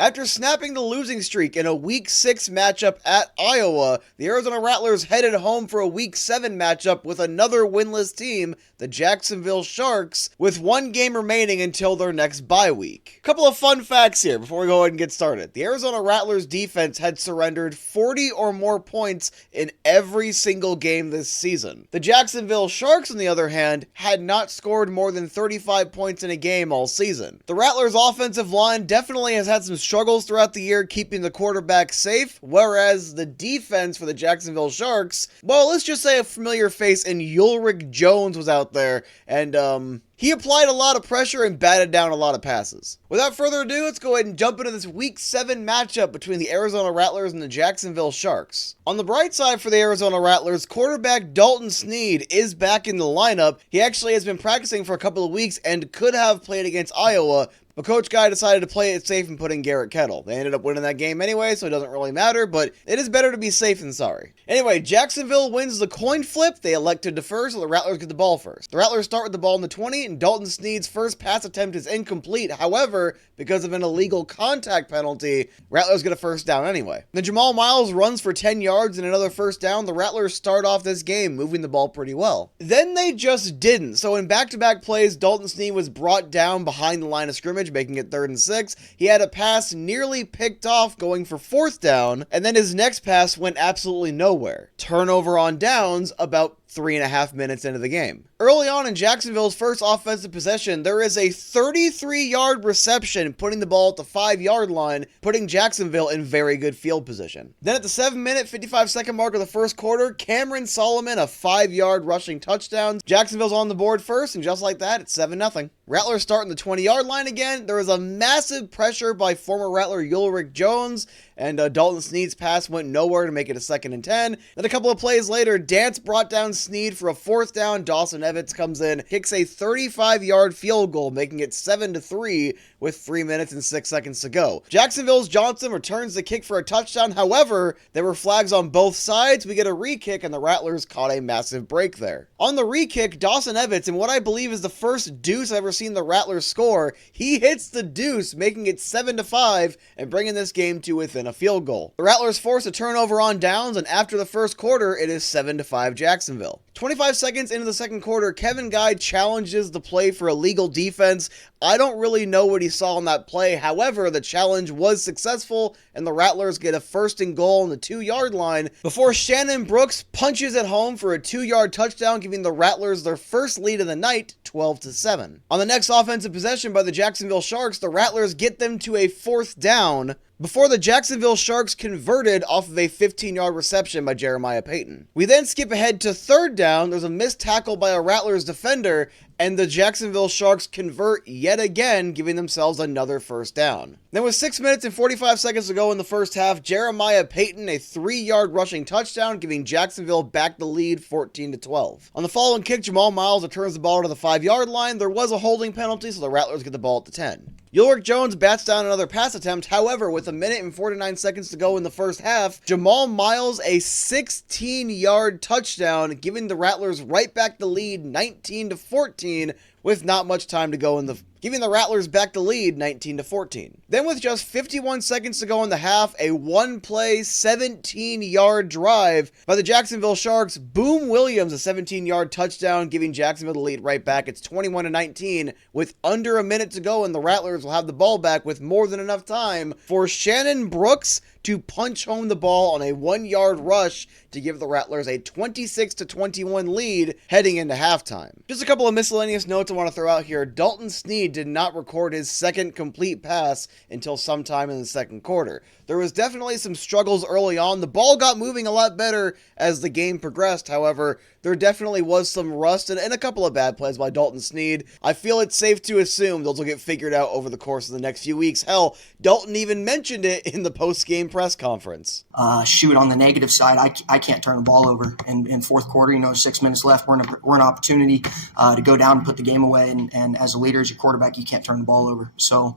After snapping the losing streak in a Week 6 matchup at Iowa, the Arizona Rattlers headed home for a Week 7 matchup with another winless team, the Jacksonville Sharks, with one game remaining until their next bye week. Couple of fun facts here before we go ahead and get started. The Arizona Rattlers defense had surrendered 40 or more points in every single game this season. The Jacksonville Sharks, on the other hand, had not scored more than 35 points in a game all season. The Rattlers' offensive line definitely has had some struggles throughout the year keeping the quarterback safe, whereas the defense for the Jacksonville Sharks, well, let's just say a familiar face in Ulrich Jones was out there, and he applied a lot of pressure and batted down a lot of passes. Without further ado, let's go ahead and jump into this Week 7 matchup between the Arizona Rattlers and the Jacksonville Sharks. On the bright side for the Arizona Rattlers, quarterback Dalton Snead is back in the lineup. He actually has been practicing for a couple of weeks and could have played against Iowa, but Coach Guy decided to play it safe and put in Garrett Kettle. They ended up winning that game anyway, so it doesn't really matter, but it is better to be safe than sorry. Anyway, Jacksonville wins the coin flip. They elect to defer, so the Rattlers get the ball first. The Rattlers start with the ball in the 20, and Dalton Snead's first pass attempt is incomplete. However, because of an illegal contact penalty, Rattlers get a first down anyway. Then Jamal Miles runs for 10 yards and another first down. The Rattlers start off this game moving the ball pretty well. Then they just didn't. So in back-to-back plays, Dalton Snead was brought down behind the line of scrimmage, making it 3rd and 6. He had a pass nearly picked off going for 4th down, and then his next pass went absolutely nowhere. Turnover on downs about 3.5 minutes into the game. Early on in Jacksonville's first offensive possession, there is a 33-yard reception, putting the ball at the 5-yard line, putting Jacksonville in very good field position. Then at the 7-minute, 55-second mark of the first quarter, Cameron Solomon, a 5-yard rushing touchdown. Jacksonville's on the board first, and just like that, it's 7-0. Rattlers start in the 20-yard line again. There is a massive pressure by former Rattler Ulrich Jones, and Dalton Snead's pass went nowhere to make it a 2nd and 10. Then a couple of plays later, Dance brought down Snead for a 4th down. Dawson Evans comes in, kicks a 35-yard field goal, making it 7-3 with 3 minutes and 6 seconds to go. Jacksonville's Johnson returns the kick for a touchdown. However, there were flags on both sides. We get a re-kick, and the Rattlers caught a massive break there. On the re-kick, Dawson Evans, in what I believe is the first deuce I've ever seen the Rattlers score, he hits the deuce, making it 7-5 and bringing this game to within a field goal. The Rattlers force a turnover on downs, and after the first quarter, it is 7-5 Jacksonville. 25 seconds into the second quarter, Kevin Guy challenges the play for illegal defense. I don't really know what he saw on that play. However, the challenge was successful, and the Rattlers get a 1st and goal on the 2-yard line before Shannon Brooks punches it home for a 2-yard touchdown, giving the Rattlers their first lead of the night, 12-7. On the next offensive possession by the Jacksonville Sharks, the Rattlers get them to a 4th down before the Jacksonville Sharks converted off of a 15-yard reception by Jeremiah Payton. We then skip ahead to 3rd down. There's a missed tackle by a Rattlers defender, and the Jacksonville Sharks convert yet again, giving themselves another 1st down. Then with 6 minutes and 45 seconds to go in the first half, Jeremiah Payton, a 3-yard rushing touchdown, giving Jacksonville back the lead 14-12. On the following kick, Jamal Miles returns the ball to the 5-yard line. There was a holding penalty, so the Rattlers get the ball at the 10. Ulrich Jones bats down another pass attempt. However, with 1 minute and 49 seconds to go in the first half, Jamal Miles a 16-yard touchdown, giving the Rattlers right back the lead 19-14 with not much time to go in the giving the Rattlers back the lead 19-14. Then with just 51 seconds to go in the half, a one-play 17-yard drive by the Jacksonville Sharks. Boom Williams, a 17-yard touchdown, giving Jacksonville the lead right back. It's 21-19 with under a minute to go, and the Rattlers will have the ball back with more than enough time for Shannon Brooks to punch home the ball on a 1-yard rush to give the Rattlers a 26-21 lead heading into halftime. Just a couple of miscellaneous notes I want to throw out here. Dalton Snead did not record his second complete pass until sometime in the second quarter. There was definitely some struggles early on. The ball got moving a lot better as the game progressed. However, there definitely was some rust and a couple of bad plays by Dalton Snead. I feel it's safe to assume those will get figured out over the course of the next few weeks. Hell, Dalton even mentioned it in the post-game press conference. On the negative side, I can't turn the ball over in fourth quarter. 6 minutes left. We're an opportunity to go down and put the game game away. And as a leader, as your quarterback, you can't turn the ball over. So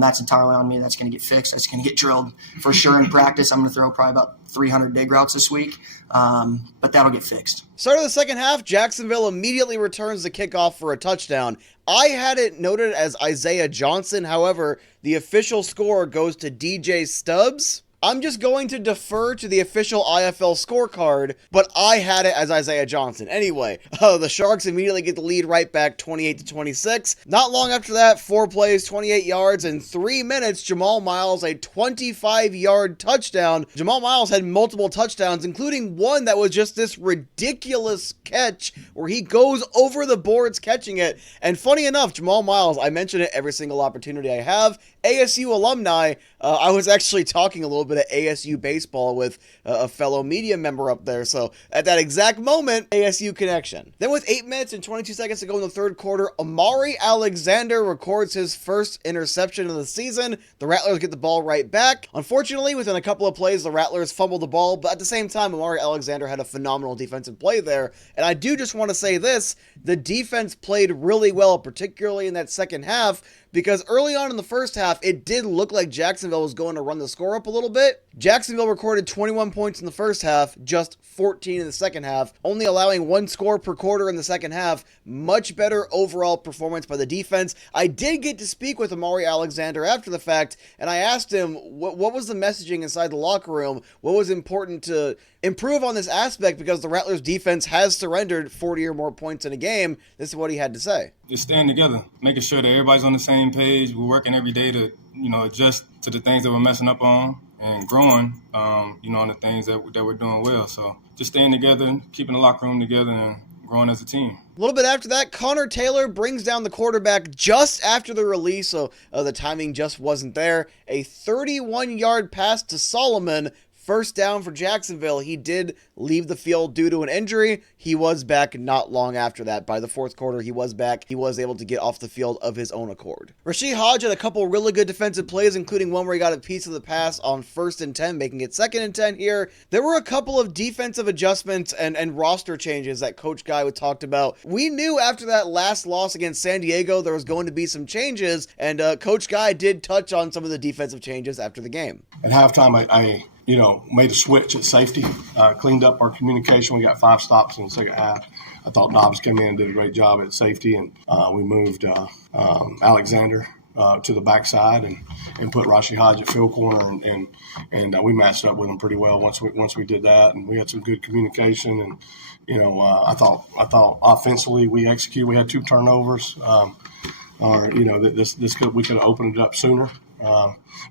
that's entirely on me. That's going to get fixed. That's going to get drilled for sure in practice. I'm going to throw probably about 300 dig routes this week, but that'll get fixed. Start of the second half, Jacksonville immediately returns the kickoff for a touchdown. I had it noted as Isaiah Johnson. However, the official score goes to DJ Stubbs. I'm just going to defer to the official IFL scorecard, but I had it as Isaiah Johnson. Anyway, the Sharks immediately get the lead right back, 28-26. Not long after that, 4 plays, 28 yards, in 3 minutes, Jamal Miles, a 25-yard touchdown. Jamal Miles had multiple touchdowns, including one that was just this ridiculous catch where he goes over the boards catching it. And funny enough, Jamal Miles, I mention it every single opportunity I have, ASU alumni. I was actually talking a little bit of ASU baseball with a fellow media member up there, so at that exact moment, ASU connection. Then with 8 minutes and 22 seconds to go in the third quarter, Amari Alexander records his first interception of the season. The Rattlers get the ball right back. Unfortunately, within a couple of plays, the Rattlers fumbled the ball, but at the same time, Amari Alexander had a phenomenal defensive play there. And I do just want to say this, the defense played really well, particularly in that second half, because early on in the first half, it did look like Jacksonville was going to run the score up a little bit. Jacksonville recorded 21 points in the first half, just 14 in the second half, only allowing 1 score per quarter in the second half. Much better overall performance by the defense. I did get to speak with Amari Alexander after the fact, and I asked him what was the messaging inside the locker room, what was important to improve on this aspect, because the Rattlers defense has surrendered 40 or more points in a game. This is what he had to say. Just staying together, making sure that everybody's on the same page. We're working every day to, adjust to the things that we're messing up on and growing, on the things that we're doing well. So just staying together, keeping the locker room together, and growing as a team. A little bit after that, Connor Taylor brings down the quarterback just after the release, so the timing just wasn't there. A 31-yard pass to Solomon. First down for Jacksonville. He did leave the field due to an injury. He was back not long after that. By the fourth quarter, he was back. He was able to get off the field of his own accord. Rasheed Hodge had a couple really good defensive plays, including one where he got a piece of the pass on 1st and 10, making it 2nd and 10 here. There were a couple of defensive adjustments and roster changes that Coach Guy talked about. We knew after that last loss against San Diego there was going to be some changes, and Coach Guy did touch on some of the defensive changes after the game. At halftime, I made a switch at safety, cleaned up our communication. We got 5 stops in the second half. I thought Dobbs came in and did a great job at safety, and we moved Alexander to the backside and put Rasheed Hodge at field corner, and we matched up with him pretty well once we did that, and we had some good communication. And I thought offensively we executed. We had 2 turnovers. We could have opened it up sooner.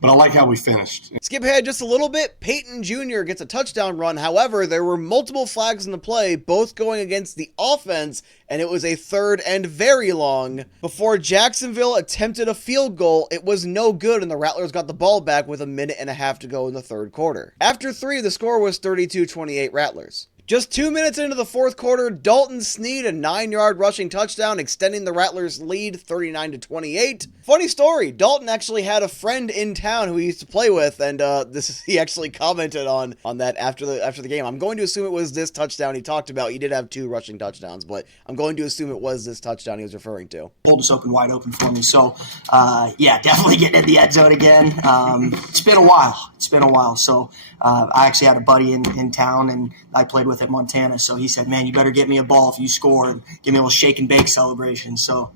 But I like how we finished. Skip ahead just a little bit. Peyton Jr. gets a touchdown run. However, there were multiple flags in the play, both going against the offense, and it was a 3rd and very long. Before Jacksonville attempted a field goal, it was no good, and the Rattlers got the ball back with 1.5 minutes to go in the third quarter. After 3, the score was 32-28 Rattlers. Just 2 minutes into the fourth quarter, Dalton Snead, a 9-yard rushing touchdown, extending the Rattlers' lead 39-28. Funny story, Dalton actually had a friend in town who he used to play with, and he actually commented on that after the game. I'm going to assume it was this touchdown he talked about. He did have 2 rushing touchdowns, but I'm going to assume it was this touchdown he was referring to. Pulled us wide open for me. So, definitely getting in the end zone again. It's been a while. So I actually had a buddy in town, and I played with at Montana. So he said, man, you better get me a ball if you score, and give me a little shake and bake celebration. So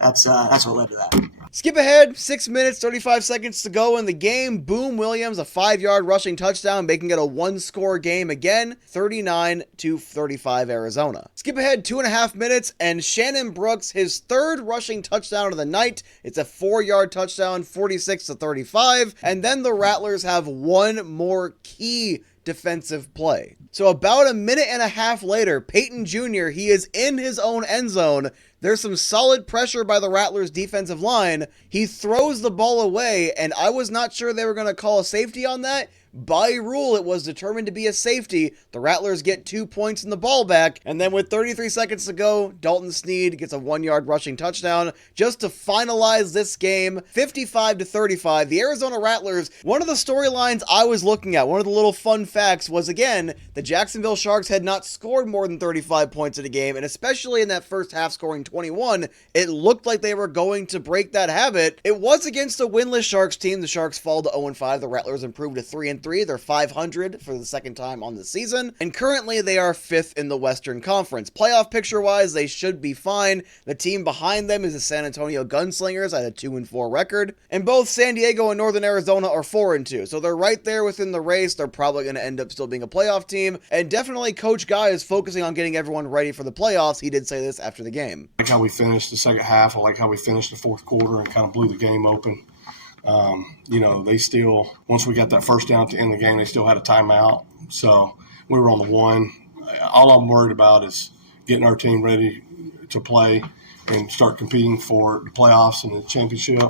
that's what led to that. Skip ahead, 6 minutes, 35 seconds to go in the game. Boom Williams, a 5-yard rushing touchdown, making it a 1-score game again, 39-35 Arizona. Skip ahead 2.5 minutes, and Shannon Brooks, his 3rd rushing touchdown of the night. It's a 4-yard touchdown, 46-35. And then the Rattlers have one more key defensive play. So about 1.5 minutes later, Peyton Jr., he is in his own end zone. There's some solid pressure by the Rattlers defensive line. He throws the ball away, and I was not sure they were going to call a safety on that. By rule, it was determined to be a safety. The Rattlers get 2 points in the ball back, and then with 33 seconds to go, Dalton Snead gets a 1-yard rushing touchdown just to finalize this game, 55-35. The Arizona Rattlers, one of the storylines I was looking at, one of the little fun facts was, again, the The Jacksonville Sharks had not scored more than 35 points in a game, and especially in that first half scoring 21, it looked like they were going to break that habit. It was against a winless Sharks team. The Sharks fall to 0-5. The Rattlers improved to 3-3. They're 500 for the second time on the season, and currently they are 5th in the Western Conference. Playoff picture-wise, they should be fine. The team behind them is the San Antonio Gunslingers at a 2-4 record, and both San Diego and Northern Arizona are 4-2, so they're right there within the race. They're probably going to end up still being a playoff team, and definitely Coach Guy is focusing on getting everyone ready for the playoffs. He did say this after the game. I like how we finished the second half. I like how we finished the fourth quarter and kind of blew the game open. They still, once we got that first down to end the game, they still had a timeout. So we were on the one. All I'm worried about is getting our team ready to play and start competing for the playoffs and the championship.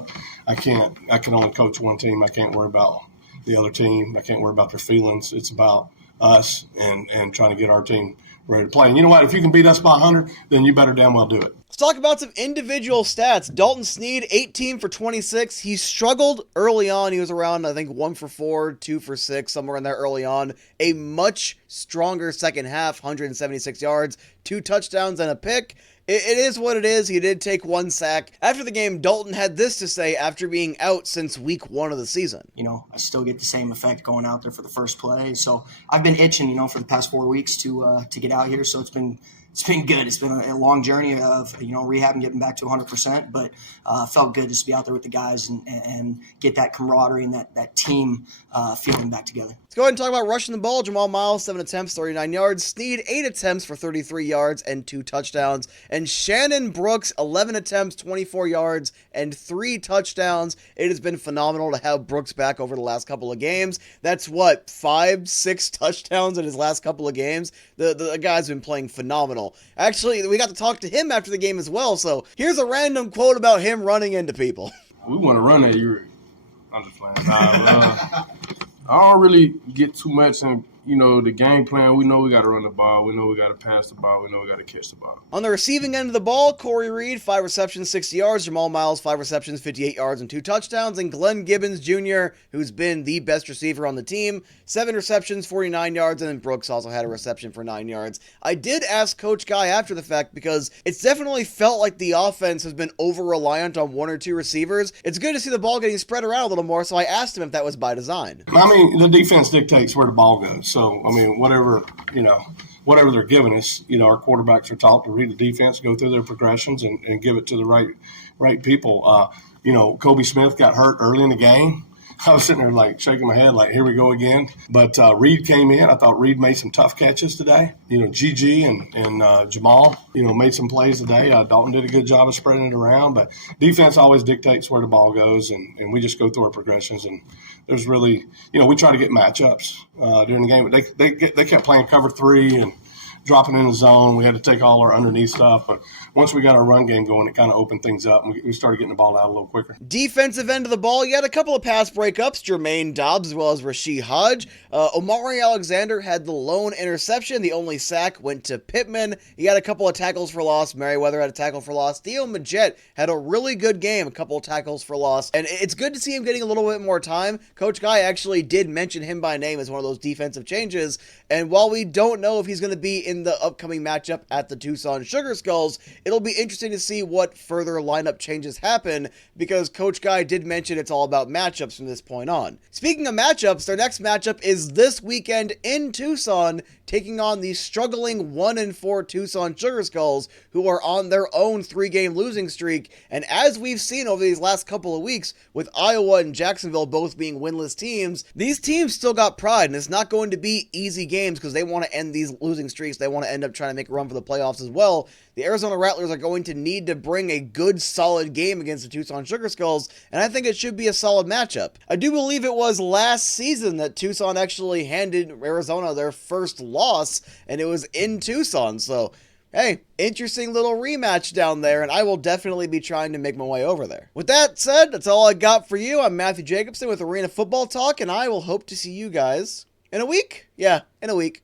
I can only coach one team. I can't worry about the other team. I can't worry about their feelings. It's about us and trying to get our team ready to play. And you know what? If you can beat us by 100, then you better damn well do it. Let's talk about some individual stats. Dalton Sneed, 18 for 26. He struggled early on. He was around, I think, 1 for 4, 2 for 6, somewhere in there early on. A much stronger second half, 176 yards, 2 touchdowns, and a pick. It is what it is. He did take 1 sack. After the game, Dalton had this to say after being out since week 1 of the season. I still get the same effect going out there for the first play. So I've been itching, for the past 4 weeks to get out here. So it's been good. It's been a long journey of, rehab and getting back to 100%, but felt good just to be out there with the guys and get that camaraderie and that team feeling back together. Let's go ahead and talk about rushing the ball. Jamal Miles, 7 attempts, 39 yards. Sneed, 8 attempts for 33 yards and 2 touchdowns. And Shannon Brooks, 11 attempts, 24 yards, and 3 touchdowns. It has been phenomenal to have Brooks back over the last couple of games. That's 5, 6 touchdowns in his last couple of games. The guy's been playing phenomenal. Actually, we got to talk to him after the game as well. So here's a random quote about him running into people. We want to run at you. I'm just playing. I don't really get too much in, the game plan. We know we got to run the ball. We know we got to pass the ball. We know we got to catch the ball. On the receiving end of the ball, Corey Reed, 5 receptions, 60 yards. Jamal Miles, 5 receptions, 58 yards, and 2 touchdowns. And Glenn Gibbons Jr., who's been the best receiver on the team, 7 receptions, 49 yards. And then Brooks also had a reception for 9 yards. I did ask Coach Guy after the fact because it's definitely felt like the offense has been over-reliant on 1 or 2 receivers. It's good to see the ball getting spread around a little more, so I asked him if that was by design. The defense dictates where the ball goes. So, whatever they're giving us, our quarterbacks are taught to read the defense, go through their progressions, and give it to the right people. Kobe Smith got hurt early in the game. I was sitting there shaking my head here we go again. But Reed came in. I thought Reed made some tough catches today. Gigi and Jamal, made some plays today. Dalton did a good job of spreading it around. But defense always dictates where the ball goes, and we just go through our progressions. And there's really, we try to get matchups during the game. But they kept playing cover 3 and dropping in the zone. We had to take all our underneath stuff. But once we got our run game going, it kind of opened things up, and we started getting the ball out a little quicker. Defensive end of the ball, you had a couple of pass breakups, Jermaine Dobbs as well as Rasheed Hodge. Omari Alexander had the lone interception. The only sack went to Pittman. He had a couple of tackles for loss. Merriweather had a tackle for loss. Theo Majette had a really good game, a couple of tackles for loss. And it's good to see him getting a little bit more time. Coach Guy actually did mention him by name as one of those defensive changes. And while we don't know if he's going to be in the upcoming matchup at the Tucson Sugar Skulls, it'll be interesting to see what further lineup changes happen because Coach Guy did mention it's all about matchups from this point on. Speaking of matchups, their next matchup is this weekend in Tucson, taking on the struggling 1-4 Tucson Sugar Skulls, who are on their own 3-game losing streak. And as we've seen over these last couple of weeks, with Iowa and Jacksonville both being winless teams, these teams still got pride, and it's not going to be easy games because they want to end these losing streaks. They want to end up trying to make a run for the playoffs as well. The Arizona Rattlers are going to need to bring a good, solid game against the Tucson Sugar Skulls, and I think it should be a solid matchup. I do believe it was last season that Tucson actually handed Arizona their first loss, and it was in Tucson, so hey, interesting little rematch down there, and I will definitely be trying to make my way over there. With that said, that's all I got for you. I'm Matthew Jacobson with Arena Football Talk, and I will hope to see you guys in a week. Yeah, in a week.